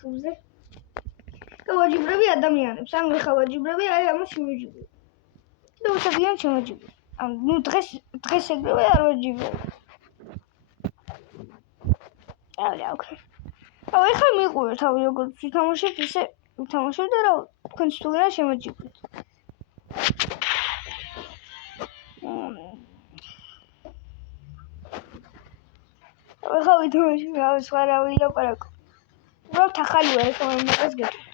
YouTube-ზე. გავაჯიბრები ადამიანებს, ანუ ეხლა ვაჯიბრები აი ამას შემოჯიბრე. და უცადიან შემოჯიბრე. ანუ დღეს ეგრევე არ ვაჯიბრებ. აუ ეხლა მიყვება თავი როგორც ვითამაშებ ისე ვთამაშებ და რა თქვენ სტუდია შემოჯიბრეთ. ეხლა ვითამაშებ რა სხვა რა ვილაპარაკო. უბრალოდ ახალი ვარ ეხლა მაგას გეტყვი.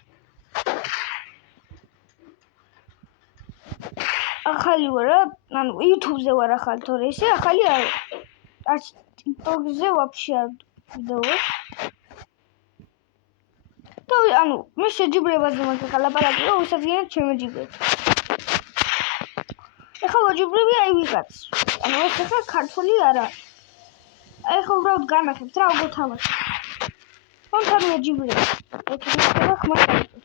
ახალი ვარ რა, ანუ YouTube-ზე ვარ ახალი, თორე ესე ახალი არ ვარ. არც TikTok-ზე ვაფშე არ ვიდეოებს. და ანუ მე შეჯიბრებაზე მაქვს ახლა ლაპარაკი, რომ ვისაცინეთ შემოჯიბრეთ. ეხლა ვაჯიბრები აი ვიღაც. ანუ ეს ახლა ქართული არა. აი ხო უბრალოდ განახებთ რა როგორ თამაშობ. ხომ ვაჯიბრები. ეხლა ხმა ხმარობ.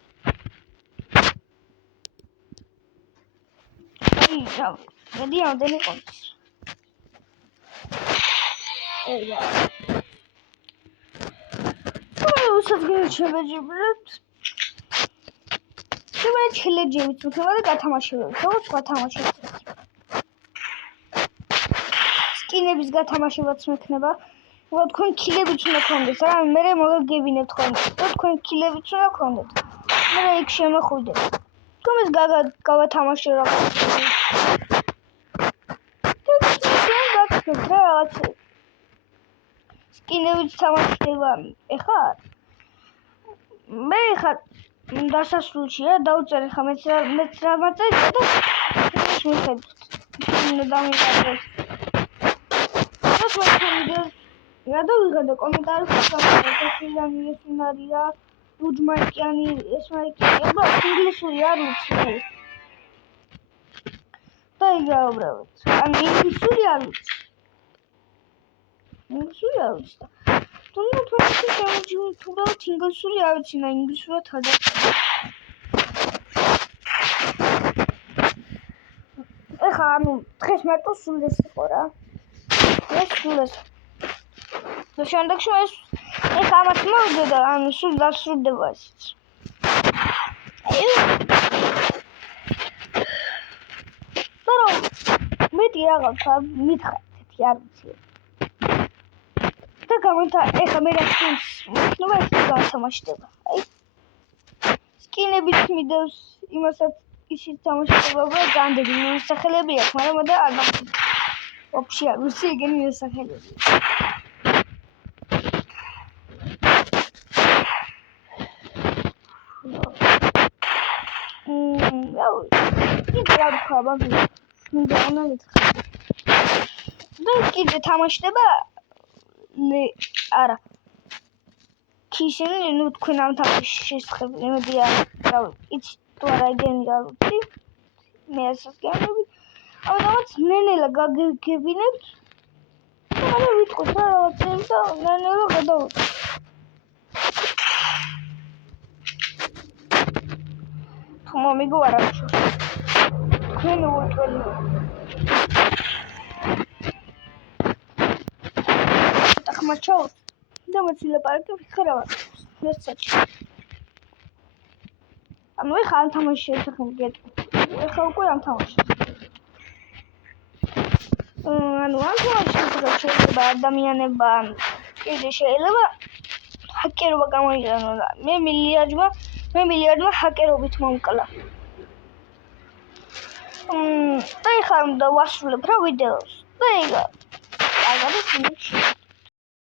რა, მედი ამდენი ყავს. ეია. უცადღირ შემოჯიბრებთ. მე ჩელენჯებით ვქება და გათამაშებთ, როგორც სხვა თამაშებს. სკინების გათამაშებაც მექნება. რა თქვენ კილებიც უნდა გქონდეს რა, მე მოგაგებინებთ ხოლმე. რა თქვენ კილებიც უნდა გქონდეთ. მე იქ შემოხვიდეთ. თუმცა გავათამაშე რაღაც. რაღაც სკინებით თამაშდება ეხლა მე ეხლა დასასრულშია დავწერე ხა მეც რა მაწერე და მიხედავთ უნდა დამიყარდეს რა დავიღე კომენტარებში გამოსვლიანი ეს უნარია უჯმაიკიანი ეს მაიკიანი აბა ინგლისური არ ვიცი და იგავბრებთ ან ინგლისური არ ვიცი ინგლისური არ ვიცი თუნდაც შემოჯიბრეთ თუნდაც ინგლისური არ ვიცი და ინგლისურად არ ეხლა ანუ დღეს მარტო სულ ეს იყო რა ეს სულ ეს და შემდეგში ეს ეხლა ამას მოვიდე და ანუ სულ დასრულდება ესეც და რომ მეტი რაღაცა მითხრათ თეთი არ ვიცი და გამონთა ეხლა მე რა სკინს მოკნება ეს გათამაშდება აი სკინებით მიდევს იმასაც ისიც თამაშდება და განდები მოსახელები აქვს მაგრამ და არ მაგ ვაფშე არ ვიცი ეგენი მოსახელები კიდე რა ვქვა ბაბი მინდა უნდა მითხრა და კიდე თამაშდება არა ქიშენი ნუ თქვენ ამ თამაშის შესახებ იმედი არ იცით თუ არა ეგენი არ ვიცი მე ასაც გამდები ამიტომაც ნენელა გაგებინებთ და მე ვიტყვით რა რაღაცები და ნენელა გადავუწევ თუ მომიგო არ აქვს თქვენ უწველი ხმაჩაო და მოცილაპარაკი ვიქრა მესცაჩი ანუ ეხლა ამ თამაშის შესახებ გეტყვი ეხლა უკვე ამ თამაშს ანუ ამ თამაშს შეიძლება ადამიანებმა კიდე შეიძლება ჰაკერობა გამოიყენოს მე მილიარდმა ჰაკერობით მომკლა და ეხლა უნდა ვასრულებ რა ვიდეოს და ეგ აგარი